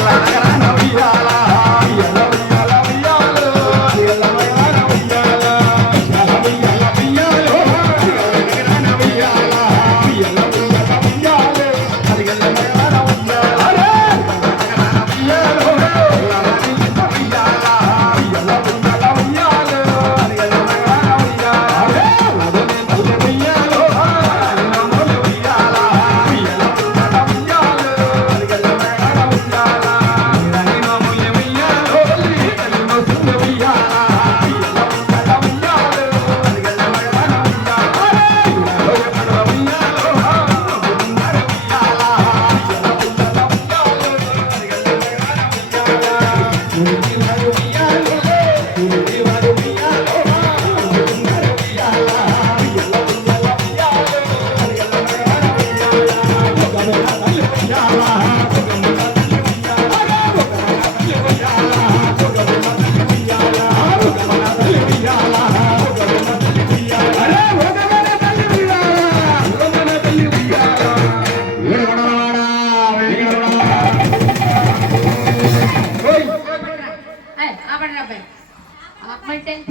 lá, lá.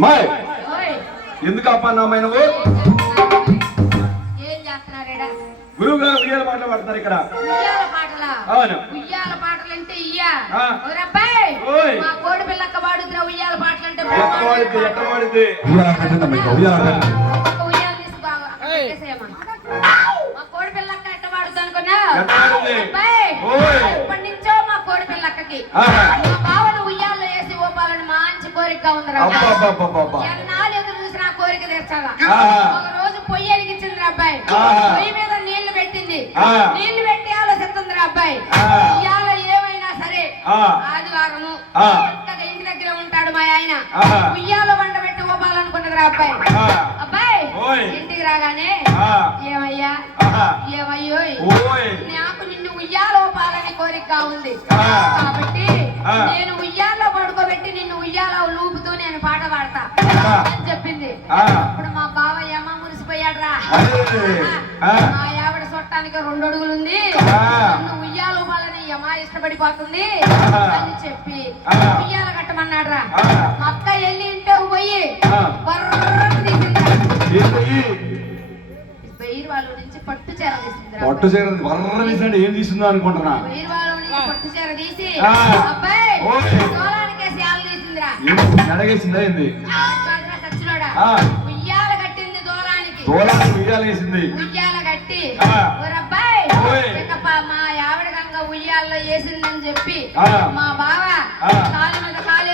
మాయ్. ఎందుకు చేస్తున్నారేడా గురువు గారు ఉయ్యాల మాటలు పడతారు ఇక్కడ. పాటలా? అవును. ఉయ్యాల పాటలు అంటే. మా కోడి పిల్లక్క వాడుతున్న ఉయ్యాల పాటలు అంటే ఎట్ట ఉయ్యాల పెట్టేసేయమ్మా. మా కోడి పిల్లక్క ఎట్ట వాడుద్ది అనుకున్నా. ఎప్పటి నుంచో మా కోడి పిల్లక్కకి. మంచి కోరిక ఉందిరా అబ్బా అబ్బా అబ్బా, అబ్బా ఎన్నాళ్ళు ఎదురు చూసిన ఆ కోరిక తీర్చాలా. ఒక రోజు పొయ్యి వెలిగించింది అబ్బాయి. పొయ్యి మీద నీళ్ళు పెట్టింది. నీళ్ళు పెట్టి ఆలోచిస్తుంది అబ్బాయి. ఇవాళ ఏమైనా సరే. ఆదివారము ఇంటి దగ్గర ఉంటాడు మా ఆయన. ఉయ్యాల వంట పెట్టి ఓపాలనుకున్నది అబ్బాయి. అబ్బాయి. ఇంటికి రాగానే. ఏమయ్యా ఓయ్ నాకు నిన్ను ఉయ్యాల ఓపాలని కోరిక ఉంది. కాబట్టి. నేను ఉయ్యాల్లో పడుకోబెట్టి నిన్ను ఉయ్యాల లూపుతూ నేను పాట పాడతా. అని చెప్పింది. ఇప్పుడు మా బావయ్య అమ్మ మురిసిపోయాడ్రా. మా ఆవిడ చూడటానికి రెండు అడుగులు ఉంది. నన్ను ఉయ్యాల ఊపాలని యమ ఇష్టపడిపోతుంది. అని చెప్పి. ఉయ్యాల కట్టమన్నాడ్రా. మా అక్క వెళ్ళి ఇంట్లో పోయి ఆ. బర్రని తీసిందిరా ఏంటి బెయిర్వాళ్ళ నుంచి పట్టు చీర తీసిందిరా పట్టు చీర వర్ర తీసండి ఏం తీసిందో అనుకుంటున్నా. ఏంది. ఉయ్యాల వేసింది. ఉయ్యాల కట్టి మా ఆవిడ గంగ ఉయ్యాల్లో వేసిందని చెప్పి. మా బావ. కాలు మీద కాలు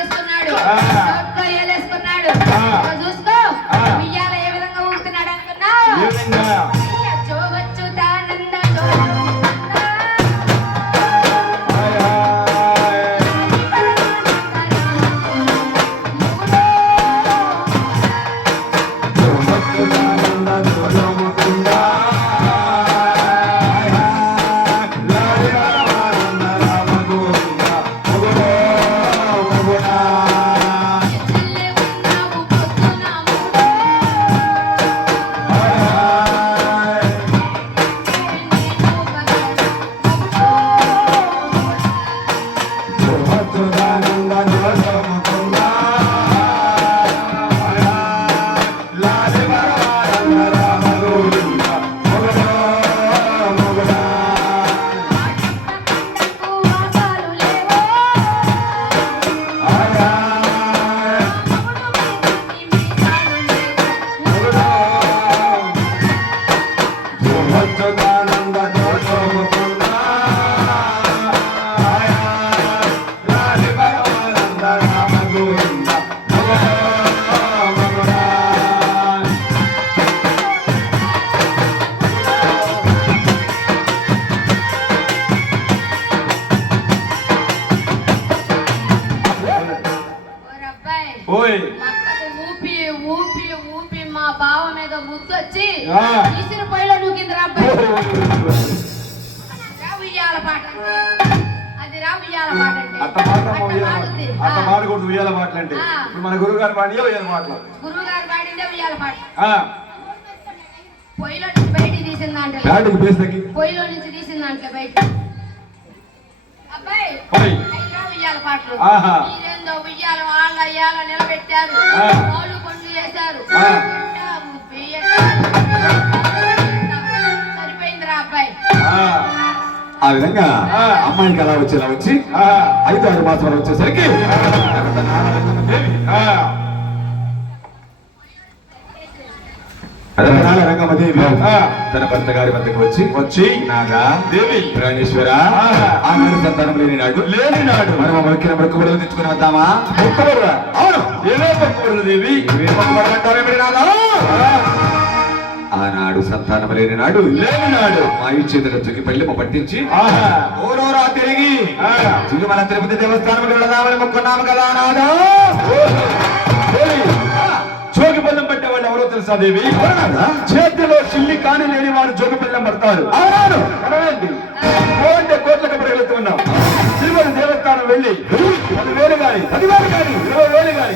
పాడియో ఉయ్యాల మాటలు గురువు గారు పాడిందే ఉయ్యాల పాట. ఆ, పొయ్యిలో నుంచి బ్యాటికి బేస్ తగ్గి. పొయ్యిలో నుంచి తీసింది అంటే బయట అబ్బాయి ఉయ్యాల పాటలు. ఆహా. మీరేందో ఉయ్యాల వాళ్ళ అయ్యాల నిలబెట్టారు. ఆ. వాళ్ళు కొండ్లు చేశారు. సరిపోయిందిరా అబ్బాయి. ఆ, ఆ విధంగా. అమ్మాయికి అలా వచ్చి ఇలా వచ్చి ఐదు ఆరు మాసాలు వచ్చేసరికి రకరకాల రంగమదేవి. తన భర్త గారి వద్దకు వచ్చి వచ్చి నాగా దేవి. ప్రాణేశ్వర. ఆనాడు సంతానం లేని నాడు. లేని నాడు మనం మొక్కిన మొక్కుబడులు తెచ్చుకుని వద్దామా? మొక్కబడురా అవును. ఏదో మొక్కబడులు దేవి. నాగా? ఆనాడు సంతానం లేని నాడు. లేని నాడు మా ఈ చేతుల చుకి పెళ్ళి పట్టించి. ఓరోరా తిరిగి. తిరుమల తిరుపతి దేవస్థానం వెళదామని మొక్కున్నాము కదా నాదా జోగి బెల్లం పట్టే వాళ్ళు ఎవరో తెలుసా దేవి? చేతిలో చిల్లి కాని లేని వారు జోగి బెల్లం పడతారు. కనవేంటి కోంటే కోట్లకు తిరుమల దేవస్థానం వెళ్ళి పదివేలు గాని పదివేలు గాని ఇరవై వేలు గాని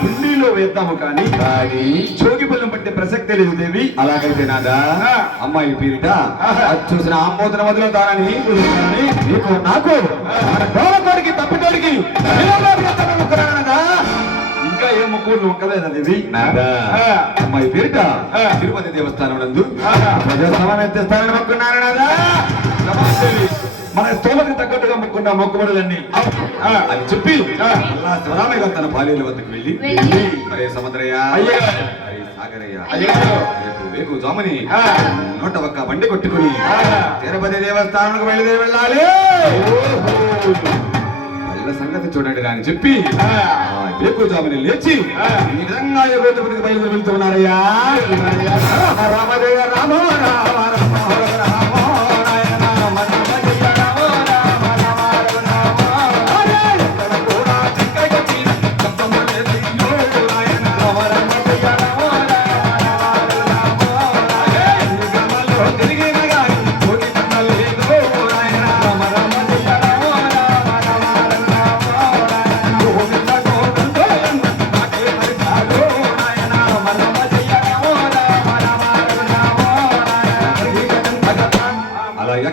హుండీలో వేద్దాము కానీ కానీ. జోగి బెల్లం పట్టే ప్రసక్తే లేదు దేవి. అలాగైతే నాదా. అమ్మాయి పేరిట. అది చూసిన ఆమోదన వదులుతానని నీకు నాకు? ముక్కురానదా ఇంకా ఏ ముక్కులు. అమ్మాయి పేరిట. తిరుపతి దేవస్థానం నందు. ప్రజాస్వామ్యం ఎత్తేస్తానని నమస్తేవి. మన స్తోమకు తగ్గట్టుగా మొక్కున్న మొక్కుబడులన్నీ ఆ, అని చెప్పి ఆ. అల్లా శివరామయ్య గారు తన భార్యల వద్దకు వెళ్ళి వెళ్ళి. మరే సముద్రయ్య అయ్యగారు. మరే సాగరయ్య అయ్యగారు. రేపు వేకు జాముని ఆ. నూట ఒక్క బండి కొట్టుకుని. తిరుపతి దేవస్థానంకు బయలుదేరి వెళ్ళాలి వాళ్ళ సంగతి చూడండి అని చెప్పి ఆ. ఆ వేకు జాముని లేచి. ఈ విధంగా బయలుదేరి వెళ్తున్నారయ్యా రామ రామదేవ రామ రామ రామ రామ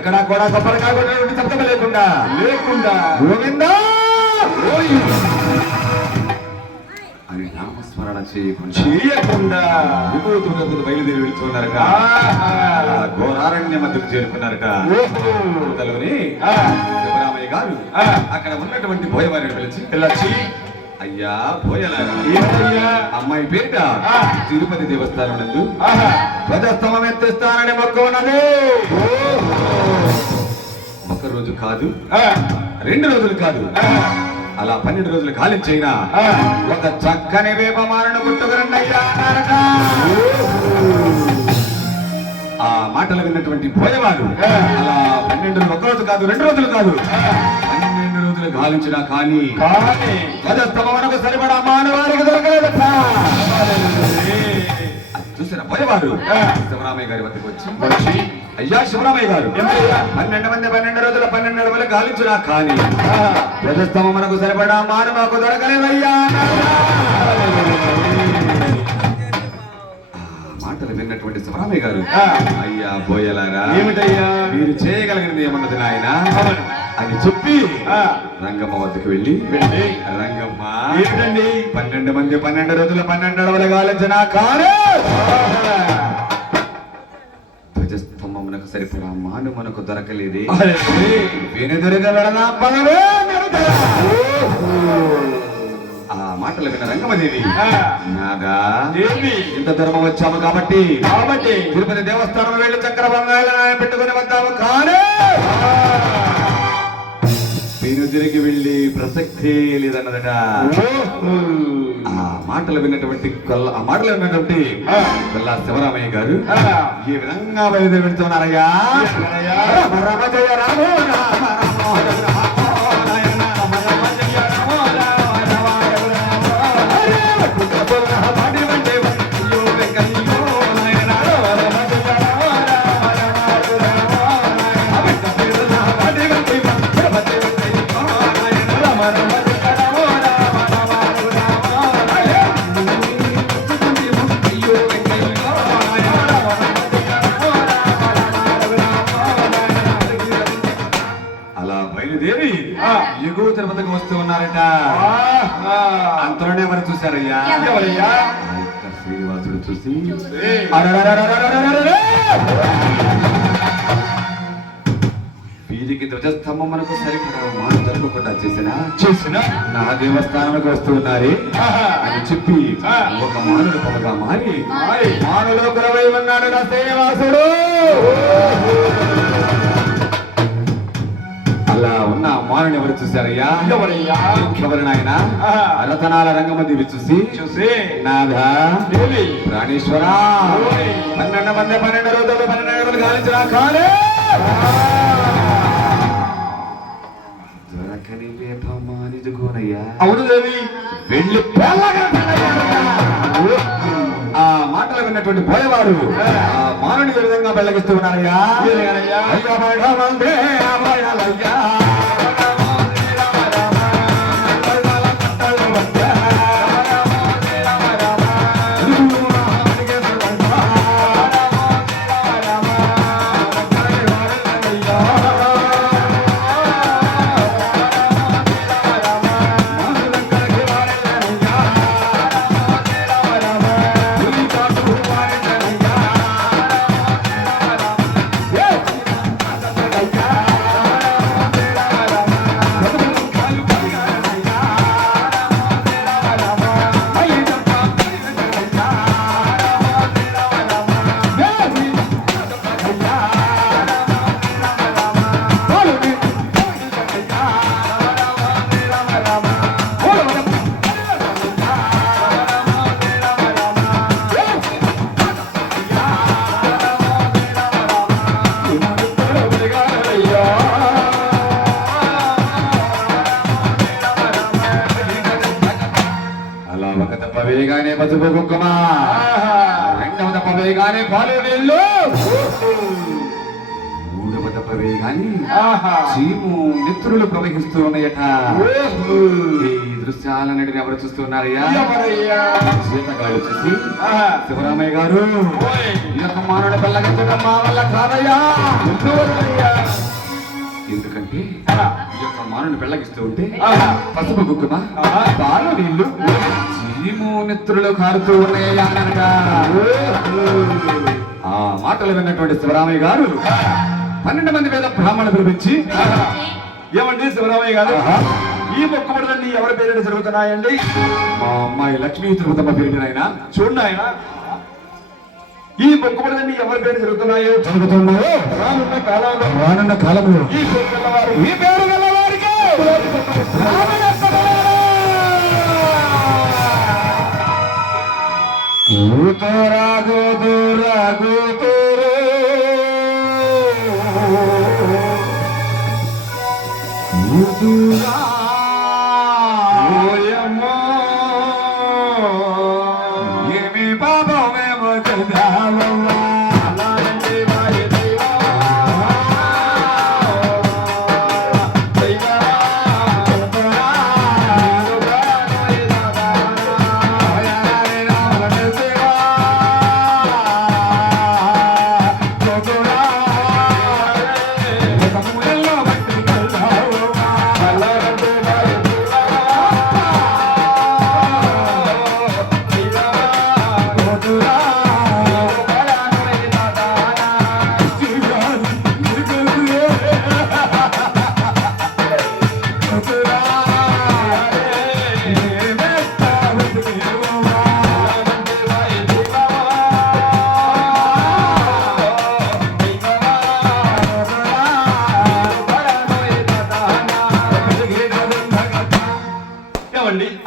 ఎక్కడా కూడా కొబ్బరికాయ కొట్టినటువంటి శబ్దం లేకుండా. లేకుండా. గోవిందా! అని నామస్మరణ చేయకుండా. చేయకుండా. బయలుదేరి వెళ్తున్నారట. అలా ఘోరారణ్య మధ్యకు చేరుకున్నారట ఆ. శివరామయ్య గారు. అక్కడ ఉన్నటువంటి బోయవారిని పిలిచి పిల్లచ్చి అయ్యా ఏమయ్యా అమ్మాయి పేట. తిరుపతి దేవస్థానం నందు. ధ్వజస్తంభం ఎత్తిస్తానని మొక్క ఉన్నది ఒక రోజు కాదు రెండు రోజులు కాదు అలా పన్నెండు రోజులు కాలించైనా ఆ. ఒక చక్కని వేపమాలను అన్నారట. ఆ మాటలు విన్నటువంటి ఆ. అలా పన్నెండు ఒక రోజు కాదు రెండు రోజులు కాదు రోజులు గాలించినా కానీ ధ్వజస్తంభమునకు సరిపడా అది చూసిన పోయేవారు. శివరామయ్య గారి వద్దకు వచ్చి అయ్యా శివరామయ్య గారు? పన్నెండు మంది పన్నెండు రోజుల పన్నెండు అడుగులు గాలించినా కానీ ఆ, ధ్వజస్తంభమునకు సరిపడా మానవాకు దొరకలేదయ్యా మాటలు విన్నటువంటి శివరామయ్య గారు. అయ్యా బోయలారా ఏమిటయ్యా? మీరు చేయగలిగినది ఏమన్నది నాయన. అని చెప్పి ఆ. రంగమ్మ వద్దకు వెళ్ళి వెళ్ళి. రంగమ్మ ఏమిటండి పన్నెండు మంది పన్నెండు రోజుల పన్నెండు అడవులు గాలించిన కానీ ఆహా. ధ్వజస్తంభమునకు సరిపడా మాను మనకు దొరకలేదే వెనుదొరగ నిరుదర. ఆ మాటలు విన్న రంగమదేవి. నాదా ఇంత దూరం వచ్చాము కాబట్టి కాబట్టి? తిరుపతి దేవస్థానం వెళ్ళి చక్ర పెట్టుకుని వద్దాము. కానీ నేను తిరిగి వెళ్ళి ప్రసక్తే లేదన్నదట. ఆ మాటలు విన్నటువంటి కొల్ల ఆ మాటలు విన్నటువంటి. కొల్లా శివరామయ్య గారు. ఈ విధంగా బయలుదేరి వెళ్తున్నారయ్యా ఎక్కడయ్యా? రామ రామ జయ రామ రామ రామ రామ ఎవరయ్యా? శ్రీనివాసుడు చూసి వీరికి ధ్వజస్తంభం మనకు సరిపడా మాట జరగకుండా చేసిన చేసిన నా దేవస్థానానికి వస్తున్నారే అని చెప్పి ఒక మానవుడు పదగా మారి మానవులు కులవై ఉన్నాడు నా శ్రీనివాసుడు. అలా ఉన్న ఆ మానుని ఎవరు చూశారయ్యా ఎవరయ్యా? ఎవరు నాయన. రతనాల రంగమంది చూసి? చూసి. నాథా. దేవి. ప్రాణేశ్వర. పన్నెండు మంది పన్నెండు రోజులు పన్నెండు రోజులు కాలించిన కాలే. దొరకని వేపమానిదుకోనయ్యా అవును దేవి. వెళ్ళి అయినటువంటి మానవుడు ఏ విధంగా బెల్లగిస్తూ ఉన్నారయ్యా? అయ్యా పసుపు కుంకుమ రెండవ దెబ్బ వేయగానే పాలు నీళ్ళు మూడవ దెబ్బ వేయగానే ఆహా. చీము నెత్తురులు ప్రవహిస్తూ ఉన్నాయట. ఈ దృశ్యాలన్నిటిని ఎవరు చూస్తున్నారయ్యా? సీతగాడు చూసి. శివరామయ్య గారు. ఈ యొక్క మానవుడి పిల్లగెత్తడం మా వల్ల కాదయ్యా ఎవరయ్యా? ఎందుకంటే. ఈ యొక్క మానవుని పెళ్ళగిస్తూ ఉంటే ఆహా. పసుపు కుంకుమ ఆహా. పాలు నీళ్ళు చీము నెత్తురులు కారుతూ ఉన్నాయ్యా అన్నట ఆ మాటలు విన్నటువంటి శివరామయ్య గారు పన్నెండు మంది వేద బ్రాహ్మణులు పిలిపించి. ఏమండి శివరామయ్య గారు. ఈ మొక్కుబడులన్నీ ఎవరి పేరిట జరుగుతున్నాయండి? మా అమ్మాయి లక్ష్మీ తిరుపతమ్మ పేరు ఆయన చూడండి ఆయన ఈ మొక్కుబడులన్నీ ఎవరి పేరు జరుగుతున్నాయో? జరుగుతున్నాయో? రానున్న కాలంలో. రానున్న కాలంలో. ఈ పేరు గలవారు. ఈ పేరు గలవారికి! সুতরাগ দুরাগ তোরে। দুরাগ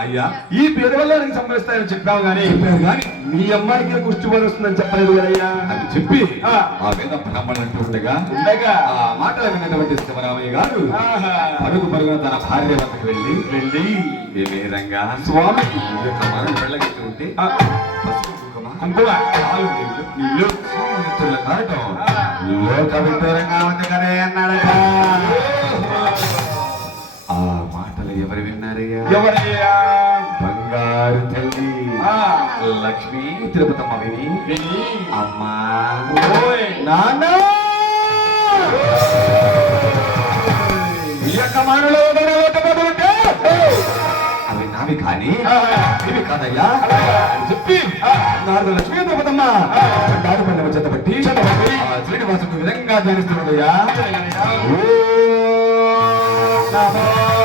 అయ్యా ఈ పేరు వల్ల నాకు సంభవిస్తాయని చెప్పావు కానీ చెప్పారు కానీ మీ అమ్మాయికి కుష్టి పని వస్తుందని చెప్పలేదు కదయ్యా. అని చెప్పి ఆ. వేద బ్రాహ్మణులు అంటూ ఉండగా ఉండగా. ఆ మాటలు విన్నటువంటి శివరామయ్య గారు. పరుగు పరుగున తన భార్య వద్దకు వెళ్ళి వెళ్ళి. ఏ విధంగా స్వామి. యొక్క మనం వెళ్ళగెత్తి ఉంటే కుంకుమ, నీళ్ళు కారటం. లోక విడ్డూరంగా ఉంది కదే అన్నాడట. తిరుపతమ్మ విని అమ్మా నాన్న ఈ యొక్క ఉంటే అవి నావి కానీ ఇవి కాదయ్యా అని చెప్పి నారద లక్ష్మీ ద్రౌపదమ్మ దారిపల్లి చెత్తబట్టి ఆ శ్రీనివాసుడు విధంగా ధ్యానిస్తున్నదయ్యా ఓ నమో